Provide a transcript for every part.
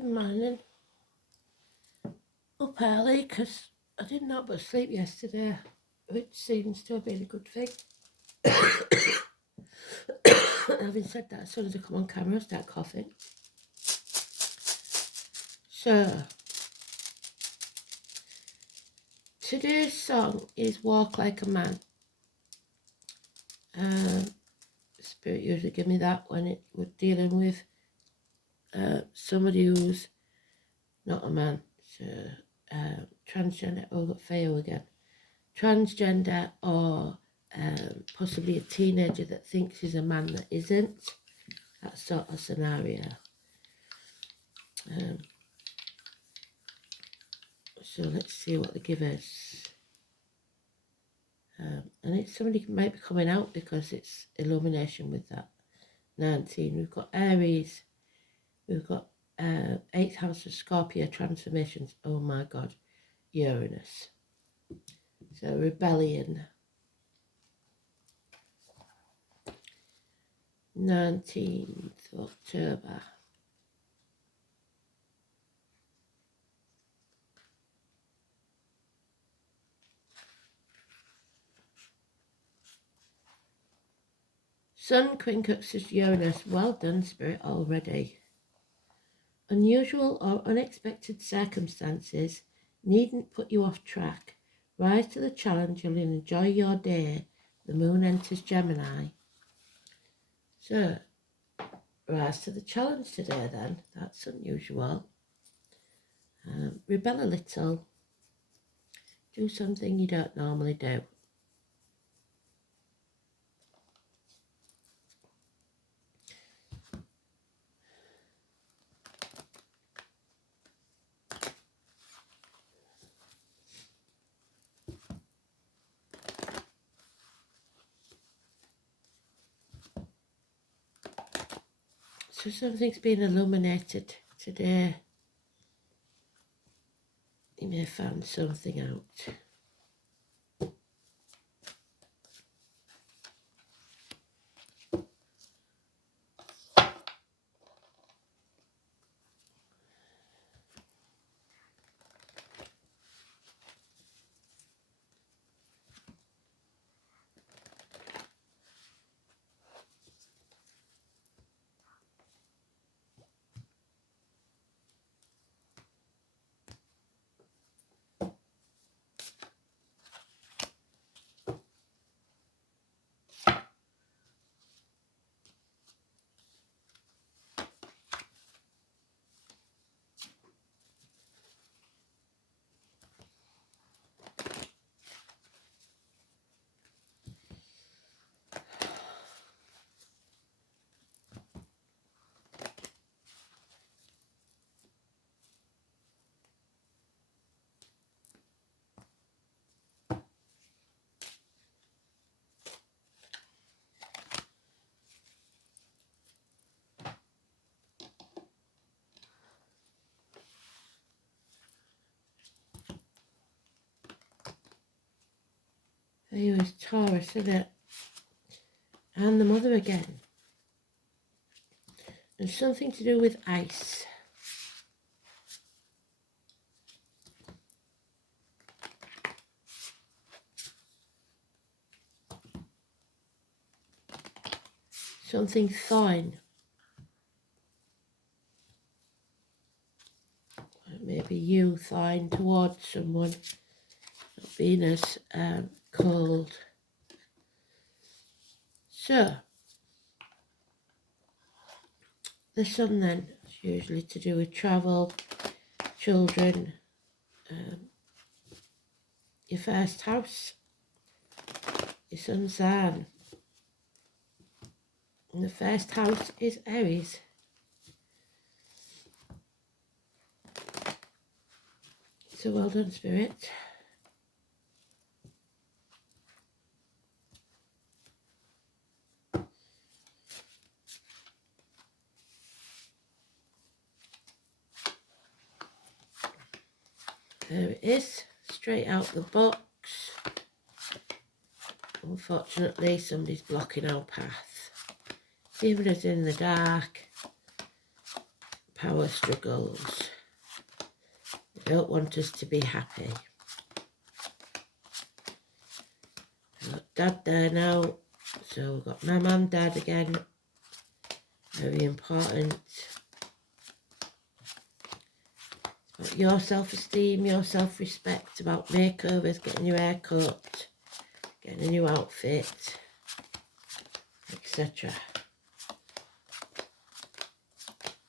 Good morning. Up early because I didn't have much sleep yesterday, which seems to have been a good thing. Having said that, as soon as I come on camera, I start coughing. So, today's song is Walk Like a Man. Spirit usually give me that when we're dealing with somebody who's not a man. So, transgender, oh, I've got fail again. Transgender or possibly a teenager that thinks he's a man that isn't. That sort of scenario. So let's see what they give us. And it's somebody might be coming out because it's illumination with that 19. We've got Aries. We've got 8th house of Scorpio transformations. Oh my God. Uranus. So rebellion. 19th October. Sun quincunxus Uranus. Well done, Spirit, already. Unusual or unexpected circumstances needn't put you off track. Rise to the challenge and enjoy your day. The moon enters Gemini. So, rise to the challenge today then. That's unusual. Rebel a little. Do something you don't normally do. So something's been illuminated today. You may have found something out. There was Taurus, isn't it? And the mother again. And something to do with ice. Something thawing. Maybe you thawing towards someone. Not being as cold. So, the sun then is usually to do with travel, children, your first house, your sun sign. And the first house is Aries. So well done, Spirit. There it is, straight out the box. Unfortunately, somebody's blocking our path. Leaving us in the dark. power struggles. They don't want us to be happy. We've got Dad there now. So we've got Mum and Dad again. Very important. About your self-esteem, your self-respect, about makeovers, getting your hair cut, getting a new outfit, etc.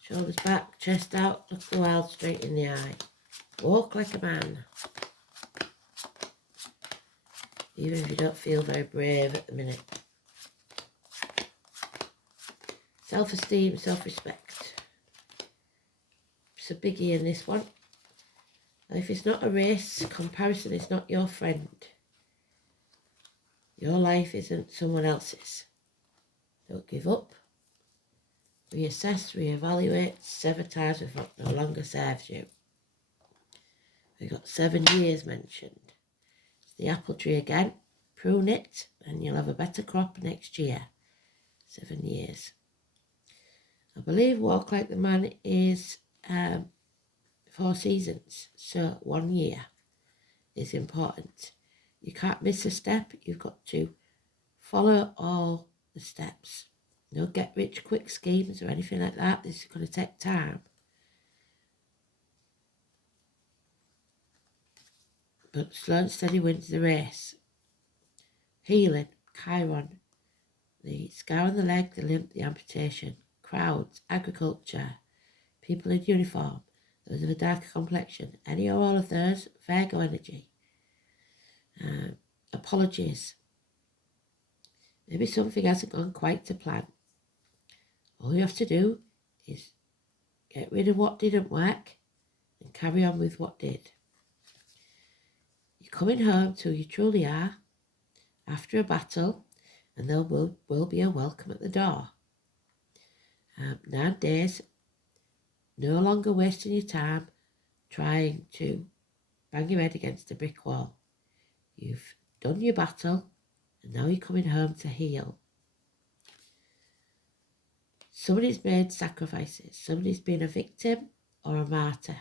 Shoulders back, chest out, look the world straight in the eye. Walk like a man. Even if you don't feel very brave at the minute. Self-esteem, self-respect. It's a biggie in this one. Life is not a race. Comparison is not your friend. Your life isn't someone else's. Don't give up. Reassess, reevaluate, sever ties with what no longer serves you. We've got 7 years mentioned. It's the apple tree again. Prune it and you'll have a better crop next year. 7 years. I believe walk like the man is 4 seasons. So 1 year is important. You can't miss a step. You've got to follow all the steps. No get rich quick schemes or anything like that. This is going to take time. But slow and steady wins the race. Healing, Chiron, the scar on the leg, the limp, the amputation, crowds, agriculture, people in uniform, those of a darker complexion, any or all of those, Virgo energy. Apologies. Maybe something hasn't gone quite to plan. All you have to do is get rid of what didn't work and carry on with what did. You're coming home to who you truly are after a battle, and there will be a welcome at the door. 9 days, no longer wasting your time trying to bang your head against a brick wall. You've done your battle, and now you're coming home to heal. Somebody's made sacrifices. Somebody's been a victim or a martyr.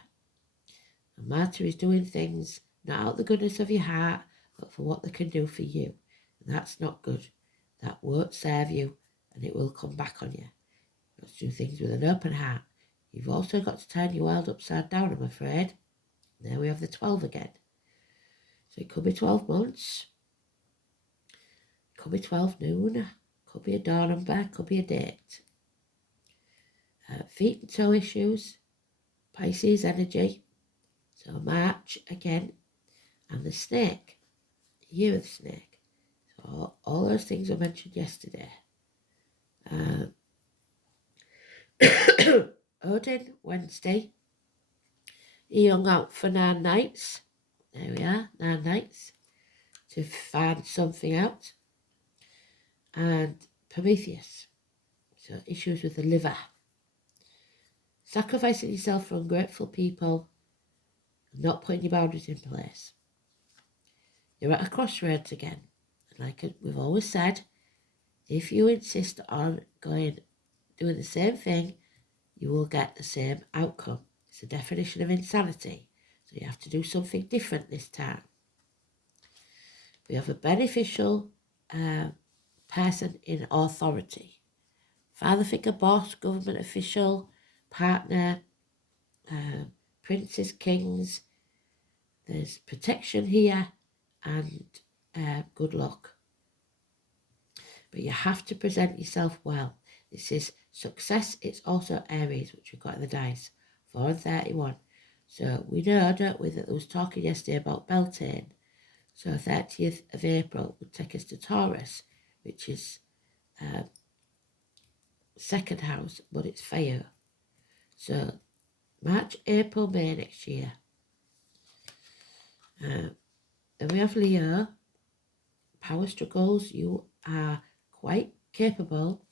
A martyr is doing things not out of the goodness of your heart, but for what they can do for you. And that's not good. That won't serve you, and it will come back on you. You've got to do things with an open heart. You've also got to turn your world upside down, I'm afraid. And there we have the 12 again. So it could be 12 months. It could be 12 noon. Could be a door number. Could be a date. Feet and toe issues. Pisces energy. So March again. And the snake. The year of the snake. So all those things I mentioned yesterday. Odin, Wednesday. He hung out for 9 nights. There we are, 9 nights. To find something out. And Prometheus. So issues with the liver. Sacrificing yourself for ungrateful people. Not putting your boundaries in place. You're at a crossroads again. Like we've always said, if you insist on doing the same thing, you will get the same outcome. It's the definition of insanity. So you have to do something different this time. We have a beneficial person in authority. Father figure, boss, government official, partner, princes, kings. There's protection here and good luck. But you have to present yourself well. This is success. It's also Aries, which we've got in the dice. 4 and 31. So we know, don't we, that there was talking yesterday about Beltane. So 30th of April would take us to Taurus, which is second house, but it's fire. So March, April, May next year. Then we have Leo. Power struggles. You are quite capable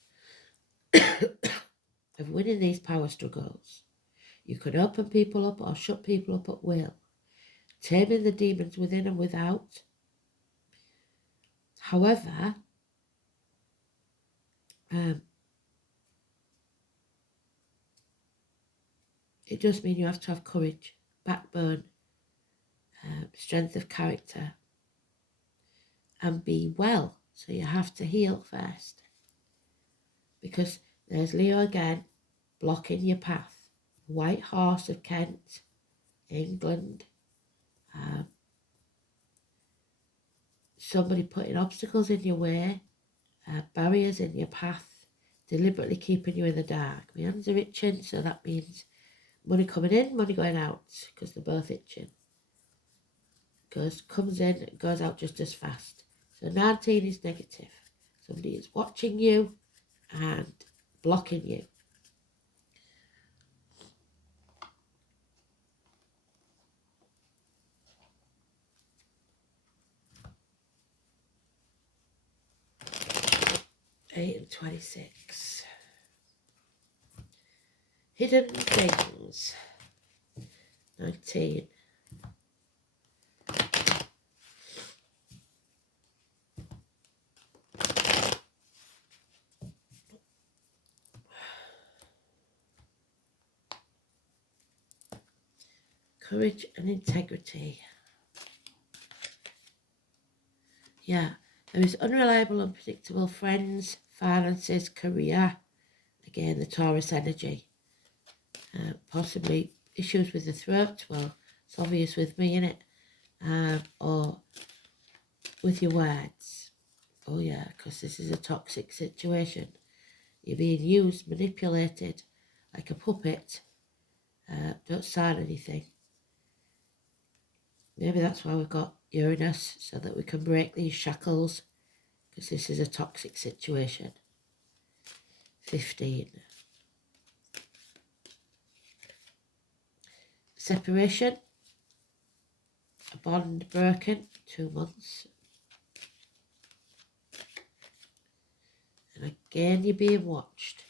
of winning these power struggles. You can open people up or shut people up at will. Taming the demons within and without. However, it does mean you have to have courage, backbone, strength of character, and be well. So you have to heal first. Because there's Leo again, blocking your path. White Horse of Kent, England. Somebody putting obstacles in your way, barriers in your path, deliberately keeping you in the dark. My hands are itching, so that means money coming in, money going out, because they're both itching. Comes in, goes out just as fast. So 19 is negative. Somebody is watching you and blocking you. Eight and 26. Hidden things. 19. Courage and integrity. Yeah, there is unreliable, unpredictable friends, finances, career. Again, the Taurus energy. Possibly issues with the throat. Well, it's obvious with me, innit? Or with your words. Oh yeah, because this is a toxic situation. You're being used, manipulated, like a puppet. Don't sign anything. Maybe that's why we've got Uranus, so that we can break these shackles, because this is a toxic situation. 15. Separation. A bond broken, 2 months. And again, you're being watched.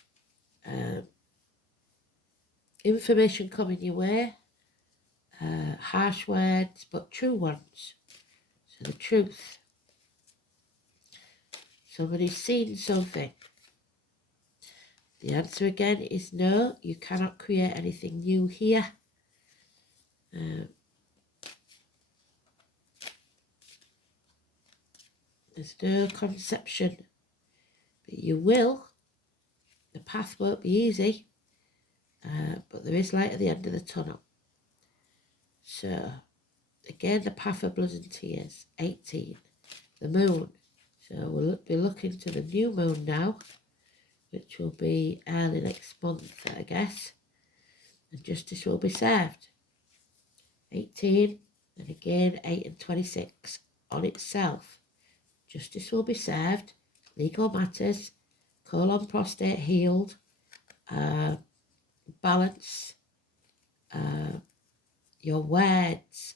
Information coming your way. Harsh words, but true ones. So the truth. Somebody's seen something. The answer again is no, you cannot create anything new here. There's no conception, but you will. The path won't be easy, but there is light at the end of the tunnel. So, again, the path of blood and tears, 18, the moon. So we'll be looking to the new moon now, which will be early next month, I guess, and justice will be served. 18, and again 8 and 26 on itself. Justice will be served, legal matters, colon prostate healed, balance, your words.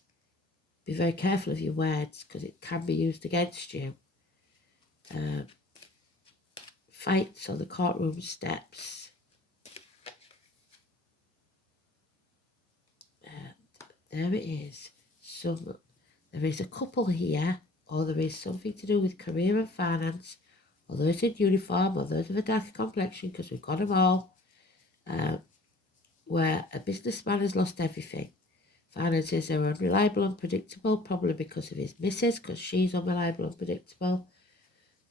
Be very careful of your words, because it can be used against you. Fights on the courtroom steps. There it is. There is a couple here, or there is something to do with career and finance, or those in uniform, or those with a darker complexion, because we've got them all, where a businessman has lost everything. Finances are unreliable, unpredictable, probably because of his missus, because she's unreliable, unpredictable.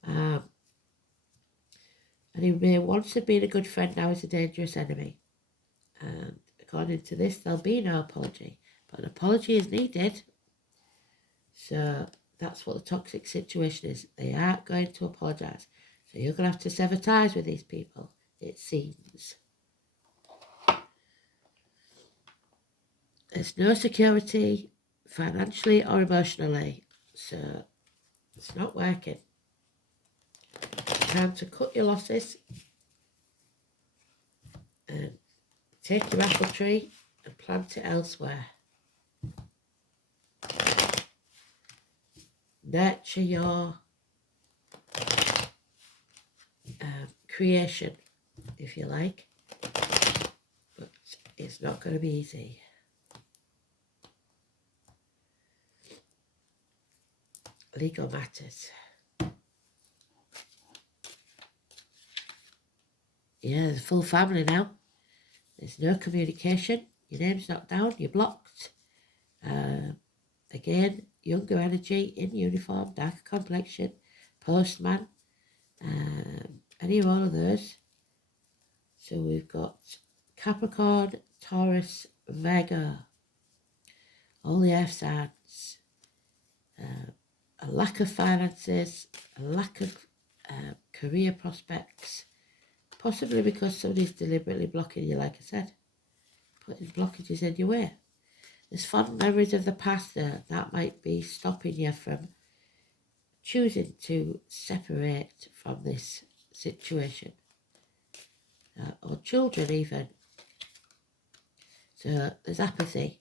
And he may once have been a good friend, now is a dangerous enemy. And according to this, there'll be no apology. But an apology is needed. So that's what the toxic situation is. They aren't going to apologise. So you're going to have to sever ties with these people, it seems. There's no security, financially or emotionally. So it's not working. Time to cut your losses and take your apple tree and plant it elsewhere. Nurture your creation, if you like, but it's not going to be easy. Legal matters. Yeah, there's a full family now. There's no communication. Your name's not down, you're blocked. Again, younger energy, in uniform, darker complexion, postman, any of all of those. So we've got Capricorn, Taurus, Virgo, all the earth signs, a lack of finances, a lack of career prospects, possibly because somebody's deliberately blocking you, like I said, putting blockages in your way. There's fond memories of the past there that might be stopping you from choosing to separate from this situation. Or children even. So there's apathy.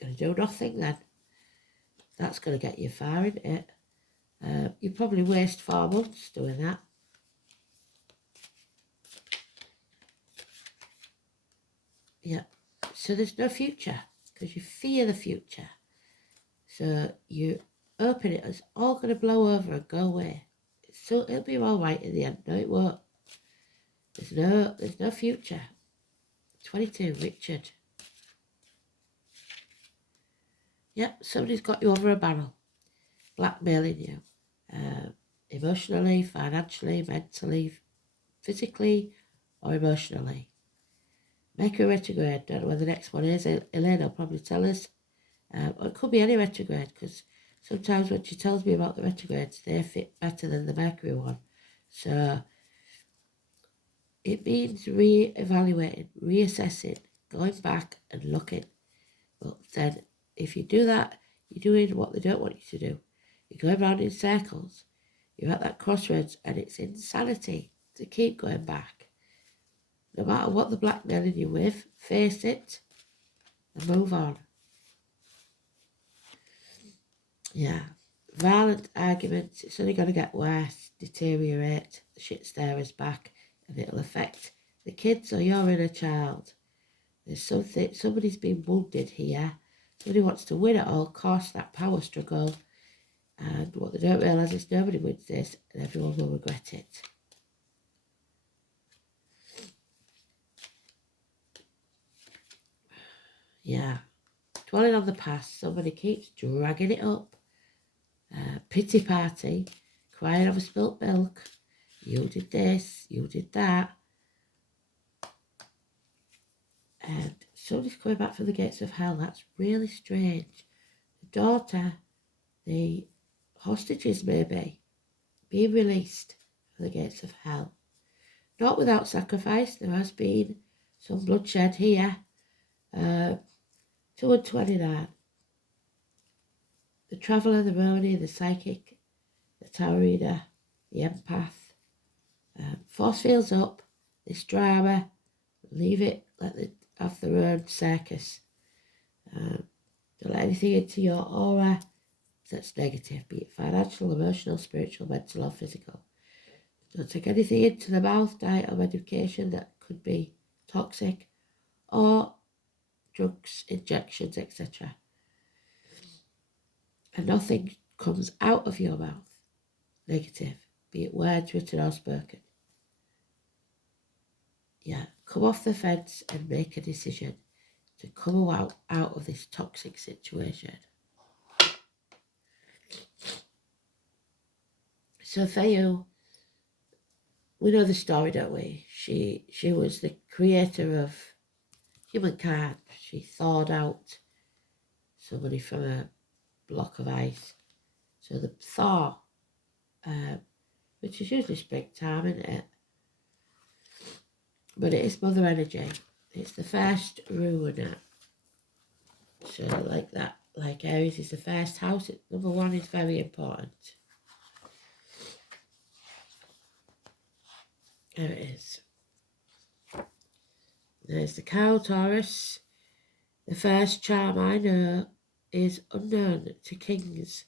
Going to do nothing then. That's going to get you far, isn't it? You probably waste 4 months doing that. Yeah. So there's no future because you fear the future. So you open it, it's all going to blow over and go away. So it'll be all right in the end. No, it won't. There's no future. 22, Richard. Yep, somebody's got you over a barrel, blackmailing you, emotionally, financially, mentally, physically, or emotionally. Mercury retrograde, don't know where the next one is. Elaine will probably tell us. Or it could be any retrograde, because sometimes when she tells me about the retrogrades, they fit better than the Mercury one. So it means re-evaluating, reassessing, going back and looking. But then if you do that, you're doing what they don't want you to do. You're going round in circles. You're at that crossroads, and it's insanity to keep going back. No matter what they're blackmailing you with, face it and move on. Yeah. Violent arguments, it's only going to get worse, deteriorate, the shit stir is back, and it'll affect the kids or your inner child. There's something, somebody's been wounded here. Somebody wants to win at all costs, that power struggle. And what they don't realise is nobody wins this, and everyone will regret it. Yeah. Dwelling on the past, somebody keeps dragging it up. Pity party, crying over spilt milk. You did this, you did that. And somebody's coming back from the gates of hell. That's really strange. The daughter, the hostages maybe, being released from the gates of hell. Not without sacrifice. There has been some bloodshed here. 2 and 29. The traveller, the roadie, the psychic, the tarot reader, the empath. Force fields up. This drama, leave it, let it have their own circus. Don't let anything into your aura that's negative, be it financial, emotional, spiritual, mental or physical. Don't take anything into the mouth, diet or medication that could be toxic, or drugs, injections, etc. And nothing comes out of your mouth negative, be it words written or spoken. Yeah, come off the fence and make a decision to come out of this toxic situation. So for you, we know the story, don't we? She was the creator of humankind. She thawed out somebody from a block of ice. So the thaw, which is usually springtime, isn't it? But it is mother energy. It's the first ruiner. So like that, like Aries is the first house. Number 1 is very important. There it is. There's the cow, Taurus. The first charm I know is unknown to kings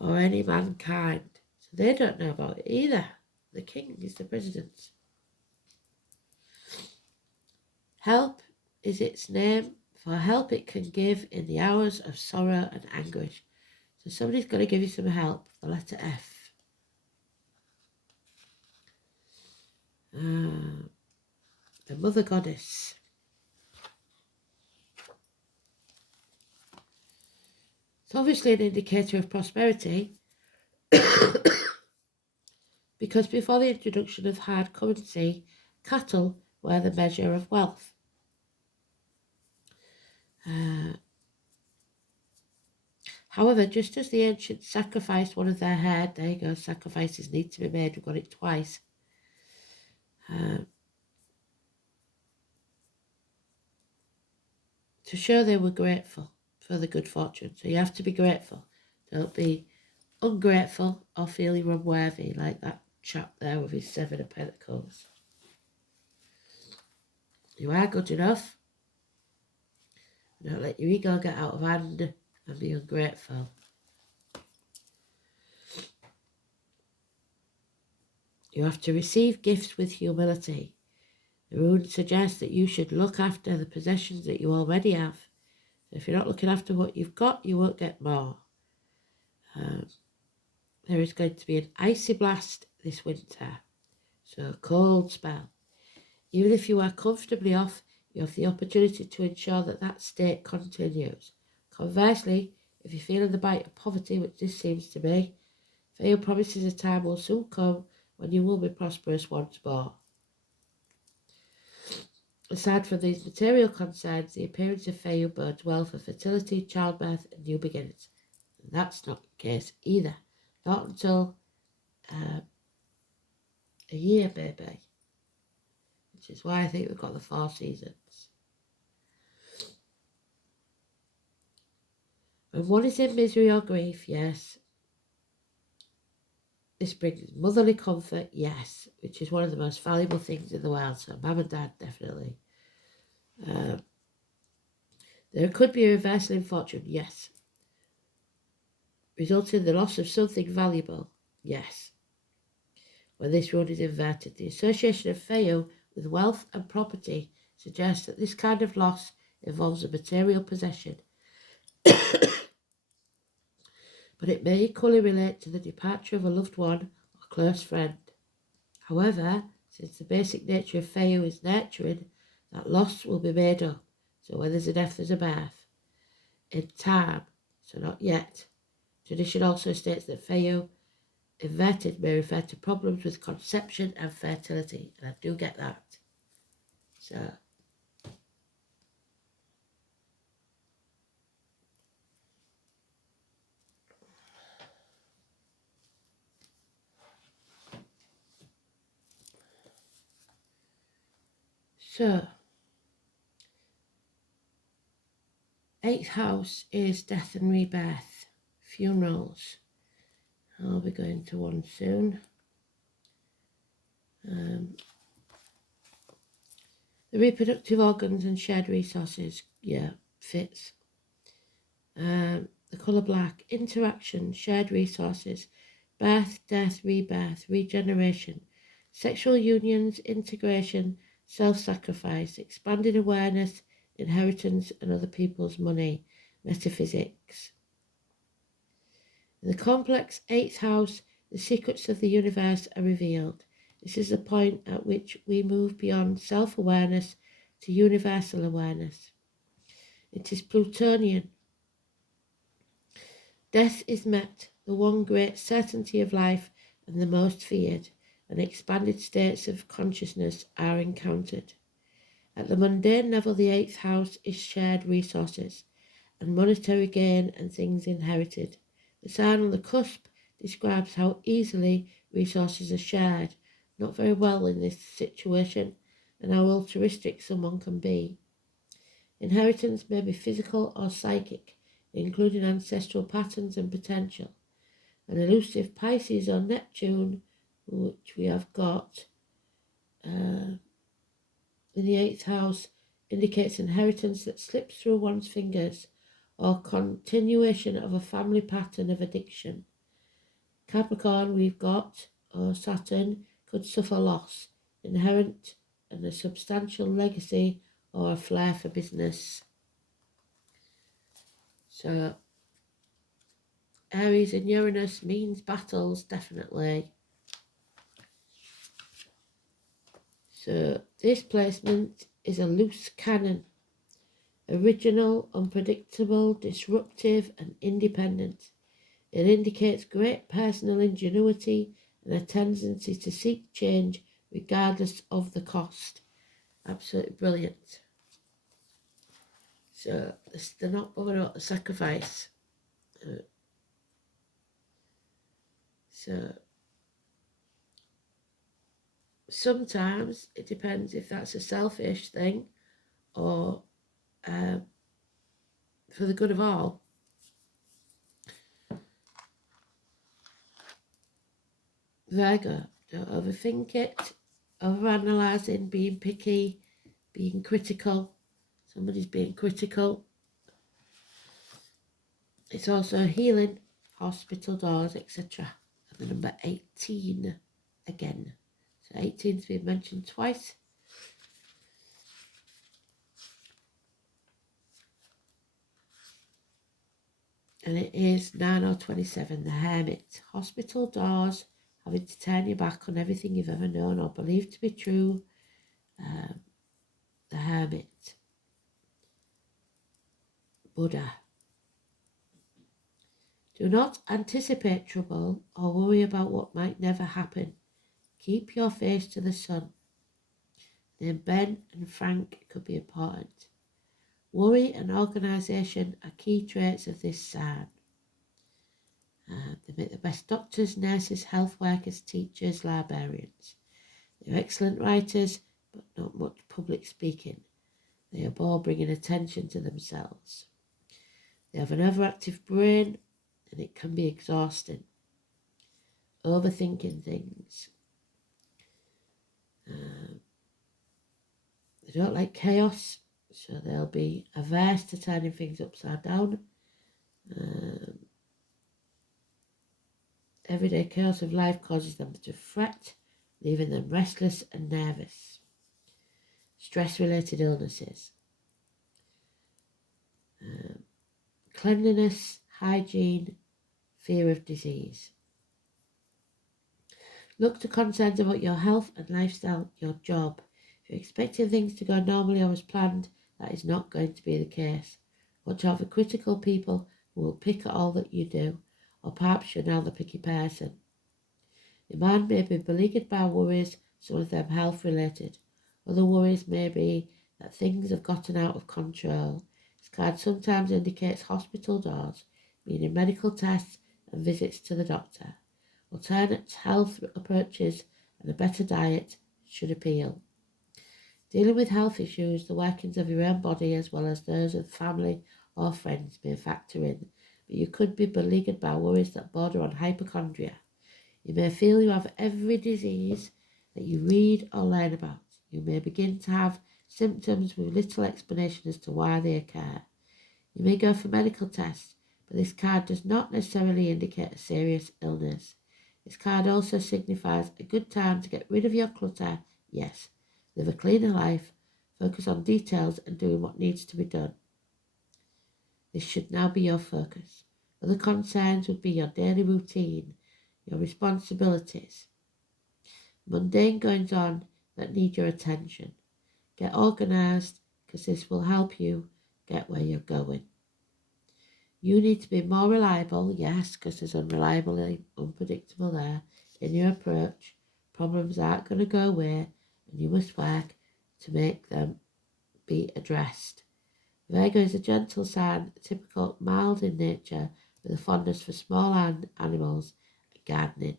or any mankind. So they don't know about it either. The king is the president. Help is its name. For help it can give in the hours of sorrow and anguish. So somebody's got to give you some help. The letter F. The mother goddess. It's obviously an indicator of prosperity because before the introduction of hard currency, cattle were the measure of wealth. However, just as the ancients sacrificed one of their herd, there you go, sacrifices need to be made, we've got it twice. To show they were grateful for the good fortune. So you have to be grateful. Don't be ungrateful or feel you're unworthy, like that chap there with his 7 of Pentacles. You are good enough. Don't let your ego get out of hand and be ungrateful. You have to receive gifts with humility. The rune suggests that you should look after the possessions that you already have. So if you're not looking after what you've got, you won't get more. There is going to be an icy blast this winter, so a cold spell. Even if you are comfortably off, you have the opportunity to ensure that that state continues. Conversely, if you're feeling the bite of poverty, which this seems to be, Feo promises a time will soon come when you will be prosperous once more. Aside from these material concerns, the appearance of Feo bodes well for fertility, childbirth and new beginnings. And that's not the case either. Not until a year, maybe. Which is why I think we've got the 4 seasons. When one is in misery or grief, yes. This brings motherly comfort, yes, which is one of the most valuable things in the world. So mum and dad, definitely. There could be a reversal in fortune, yes. Resulting in the loss of something valuable, yes. When this rune is inverted, the association of Feo with wealth and property suggests that this kind of loss involves a material possession. But it may equally relate to the departure of a loved one or close friend. However, since the basic nature of Feo is nurturing, that loss will be made up. So when there's a death, there's a birth. In time, so not yet. Tradition also states that Feo inverted may refer to problems with conception and fertility, and I do get that. So, 8th house is death and rebirth, funerals. I'll be going to one soon. The reproductive organs and shared resources, yeah, fits. The colour black, interaction, shared resources, birth, death, rebirth, regeneration, sexual unions, integration, self-sacrifice, expanded awareness, inheritance and other people's money, metaphysics. In the complex 8th house, the secrets of the universe are revealed. This is the point at which we move beyond self-awareness to universal awareness. It is Plutonian. Death is met, the one great certainty of life and the most feared, and expanded states of consciousness are encountered. At the mundane level, the 8th house is shared resources and monetary gain and things inherited. The sign on the cusp describes how easily resources are shared, not very well in this situation, and how altruistic someone can be. Inheritance may be physical or psychic, including ancestral patterns and potential. An elusive Pisces or Neptune, which we have got in the 8th house, indicates inheritance that slips through one's fingers or continuation of a family pattern of addiction. Capricorn, we've got, or Saturn, could suffer loss, inherent and a substantial legacy or a flair for business. So, Aries and Uranus means battles, definitely. So, this placement is a loose cannon. original, unpredictable, disruptive, and independent. It indicates great personal ingenuity and a tendency to seek change regardless of the cost. Absolutely brilliant. So they're not bothered about the sacrifice. So sometimes it depends if that's a selfish thing or for the good of all. Virgo, don't overthink it, overanalyzing, being picky, being critical. Somebody's being critical. It's also healing, hospital doors, etc. And the number 18 again. So 18's been mentioned twice. And it is 9 or 27, the Hermit. Hospital doors, having to turn your back on everything you've ever known or believed to be true. The Hermit. Buddha. Do not anticipate trouble or worry about what might never happen. Keep your face to the sun. Then Ben and Frank could be important. Worry and organisation are key traits of this sign. They make the best doctors, nurses, health workers, teachers, librarians. They're excellent writers, but not much public speaking. They are all bringing attention to themselves. They have an overactive brain, and it can be exhausting. Overthinking things. They don't like chaos, so they'll be averse to turning things upside down. Everyday chaos of life causes them to fret, leaving them restless and nervous. Stress-related illnesses. Cleanliness, hygiene, fear of disease. Look to concerns about your health and lifestyle, your job. If you're expecting things to go normally or as planned, that is not going to be the case. Watch out for critical people who will pick at all that you do, or perhaps you're now the picky person. Your mind may be beleaguered by worries, some of them health-related. Other worries may be that things have gotten out of control. This card sometimes indicates hospital doors, meaning medical tests and visits to the doctor. Alternate health approaches and a better diet should appeal. Dealing with health issues, the workings of your own body as well as those of family or friends may factor in, but you could be beleaguered by worries that border on hypochondria. You may feel you have every disease that you read or learn about. You may begin to have symptoms with little explanation as to why they occur. You may go for medical tests, but this card does not necessarily indicate a serious illness. This card also signifies a good time to get rid of your clutter. Yes, live a cleaner life, focus on details and doing what needs to be done. This should now be your focus. Other concerns would be your daily routine, your responsibilities, mundane goings on that need your attention. Get organised because this will help you get where you're going. You need to be more reliable, yes, because there's unreliable, unpredictable there in your approach. Problems aren't going to go away and you must work to make them be addressed. Virgo is a gentle sign, typical, mild in nature, with a fondness for small animals and gardening.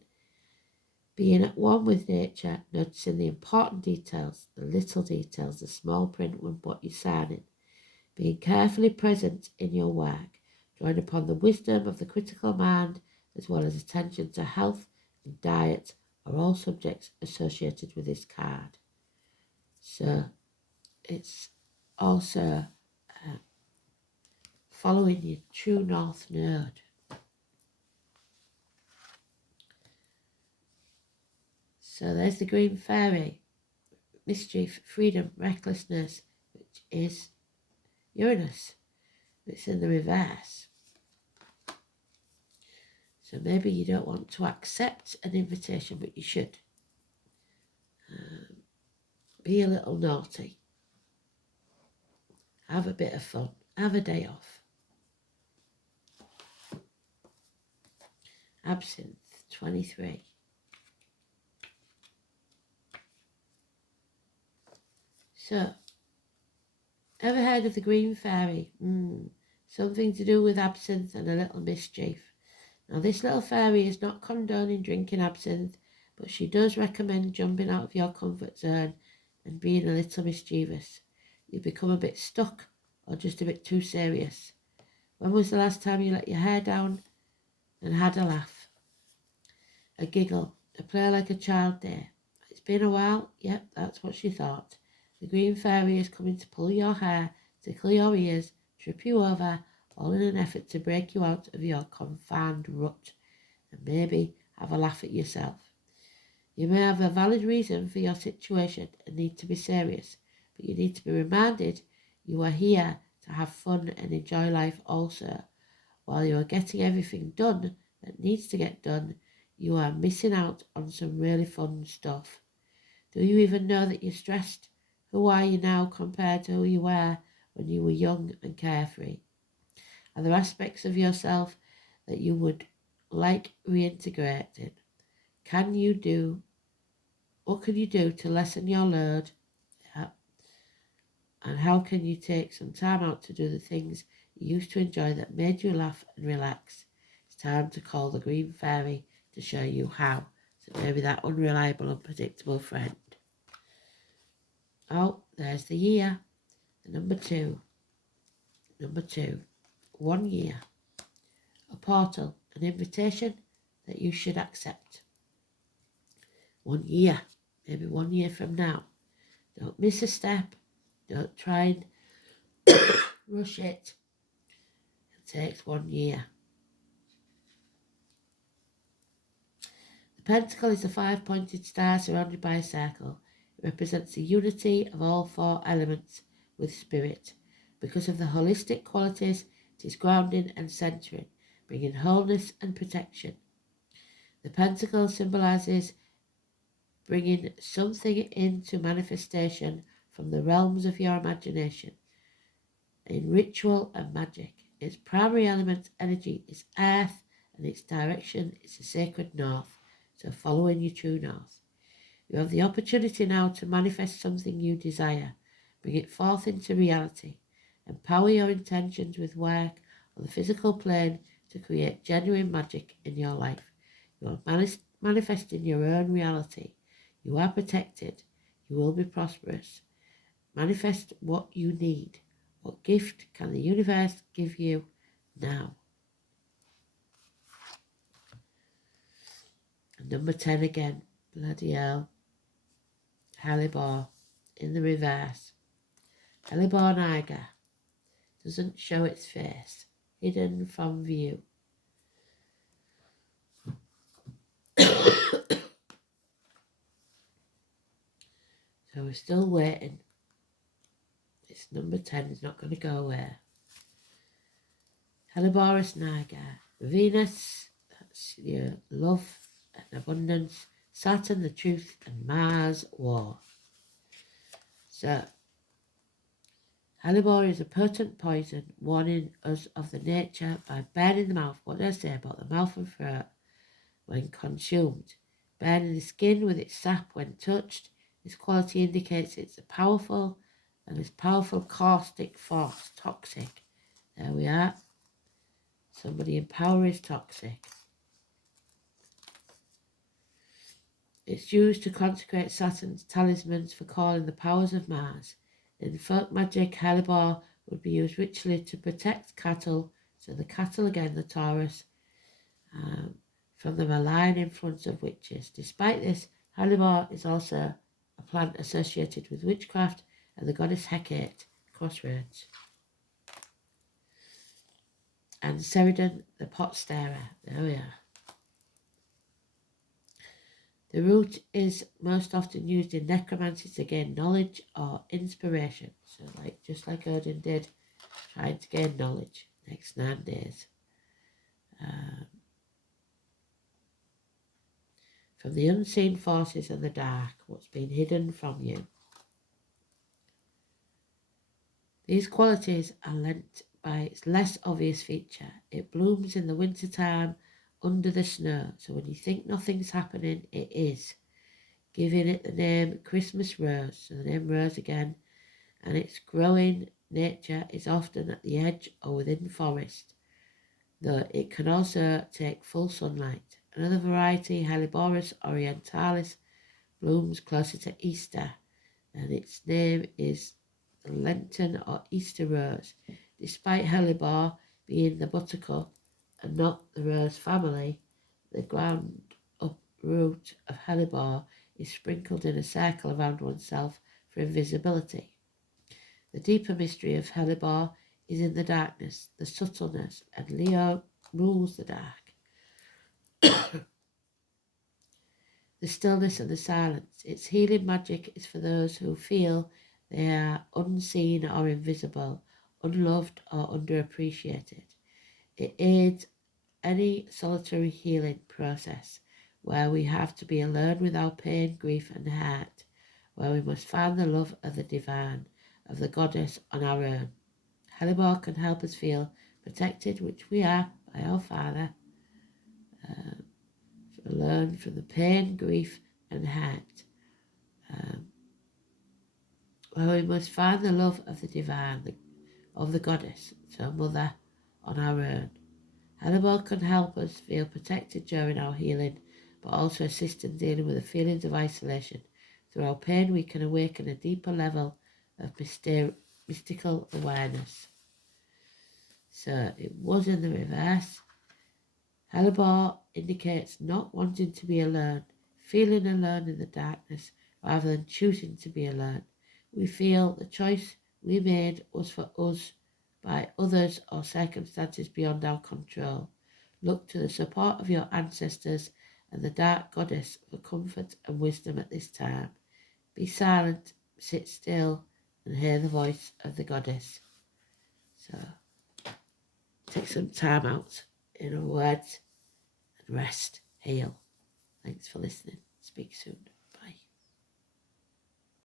Being at one with nature, noticing the important details, the little details, the small print when what you're signing. Being carefully present in your work, drawing upon the wisdom of the critical mind, as well as attention to health and diet, are all subjects associated with this card. So it's also following your true north node. So there's the green fairy, mischief, freedom, recklessness, which is Uranus. It's in the reverse. So maybe you don't want to accept an invitation, but you should. Be a little naughty. Have a bit of fun. Have a day off. Absinthe, 23. So, ever heard of the green fairy? Something to do with absinthe and a little mischief. Now, this little fairy is not condoning drinking absinthe, but she does recommend jumping out of your comfort zone and being a little mischievous. You become a bit stuck or just a bit too serious. When was the last time you let your hair down and had a laugh? A giggle, a play like a child day. It's been a while. Yep, that's what she thought. The green fairy is coming to pull your hair, tickle your ears, trip you over, all in an effort to break you out of your confined rut and maybe have a laugh at yourself. You may have a valid reason for your situation and need to be serious, but you need to be reminded you are here to have fun and enjoy life also. While you are getting everything done that needs to get done, you are missing out on some really fun stuff. Do you even know that you're stressed? Who are you now compared to who you were when you were young and carefree? Are there aspects of yourself that you would like reintegrating? What can you do to lessen your load? Yeah. And how can you take some time out to do the things you used to enjoy that made you laugh and relax? It's time to call the green fairy to show you how. So maybe that unreliable, unpredictable friend. Oh, there's the year. The number two. Number 2. 1 year. A portal, an invitation that you should accept. 1 year. Maybe 1 year from now. Don't miss a step. Don't try and rush it. It takes 1 year. The pentacle is a 5-pointed star surrounded by a circle. It represents the unity of all 4 elements with spirit. Because of the holistic qualities, it is grounding and centering, bringing wholeness and protection. The pentacle symbolises bringing something into manifestation from the realms of your imagination in ritual and magic. Its primary element energy is earth and its direction is the sacred north, so following your true north. You have the opportunity now to manifest something you desire, bring it forth into reality, empower your intentions with work on the physical plane to create genuine magic in your life. You are manifesting your own reality. You are protected. You will be prosperous. Manifest what you need. What gift can the universe give you now? And number 10 again. Bloody hell. Hellebore in the reverse. Hellebore Niger doesn't show its face, hidden from view. So we're still waiting. It's number 10, is not going to go away. Helleborus Niger. Venus, that's your love and abundance. Saturn, the truth, and Mars, war. So, hellebore is a potent poison, warning us of the nature by burning the mouth. What did I say about the mouth and throat when consumed? Burning the skin with its sap when touched. This quality indicates it's a powerful caustic force, toxic. There we are. Somebody in power is toxic. It's used to consecrate Saturn's talismans for calling the powers of Mars. In folk magic, hellebore would be used ritually to protect cattle, so the cattle again, the Taurus, from the malign influence of witches. Despite this, hellebore is also a plant associated with witchcraft and the goddess Hecate, crossroads. And Ceridon, the pot stirrer. There we are. The root is most often used in necromancy to gain knowledge or inspiration. So just like Odin did, trying to gain knowledge. Next 9 days. From the unseen forces and the dark, what's been hidden from you. These qualities are lent by its less obvious feature. It blooms in the winter time under the snow, so when you think nothing's happening, it is, giving it the name Christmas rose, so the name rose again, and its growing nature is often at the edge or within the forest, though it can also take full sunlight. Another variety, Helleborus orientalis, blooms closer to Easter, and its name is the Lenten or Easter rose. Despite hellebore being the buttercup and not the rose family, the ground up root of hellebore is sprinkled in a circle around oneself for invisibility. The deeper mystery of hellebore is in the darkness, the subtleness, and Leo rules the dark. The stillness and the silence. Its healing magic is for those who feel they are unseen or invisible, unloved or underappreciated. It aids any solitary healing process where we have to be alone with our pain, grief and hurt, where we must find the love of the divine, of the goddess on our own. Hellebore can help us feel protected, which we are by our Father, alone from the pain, grief and hurt, where we must find the love of the divine, of the goddess, so Mother, on our own. Hellebore can help us feel protected during our healing, but also assist in dealing with the feelings of isolation. Through our pain, we can awaken a deeper level of mystical awareness. So it was in the reverse. Hellebore indicates not wanting to be alone, feeling alone in the darkness rather than choosing to be alone. We feel the choice we made was for us by others or circumstances beyond our control. Look to the support of your ancestors and the dark goddess for comfort and wisdom at this time. Be silent, sit still, and hear the voice of the goddess. So, take some time out, in other words, and rest, heal. Thanks for listening. Speak soon.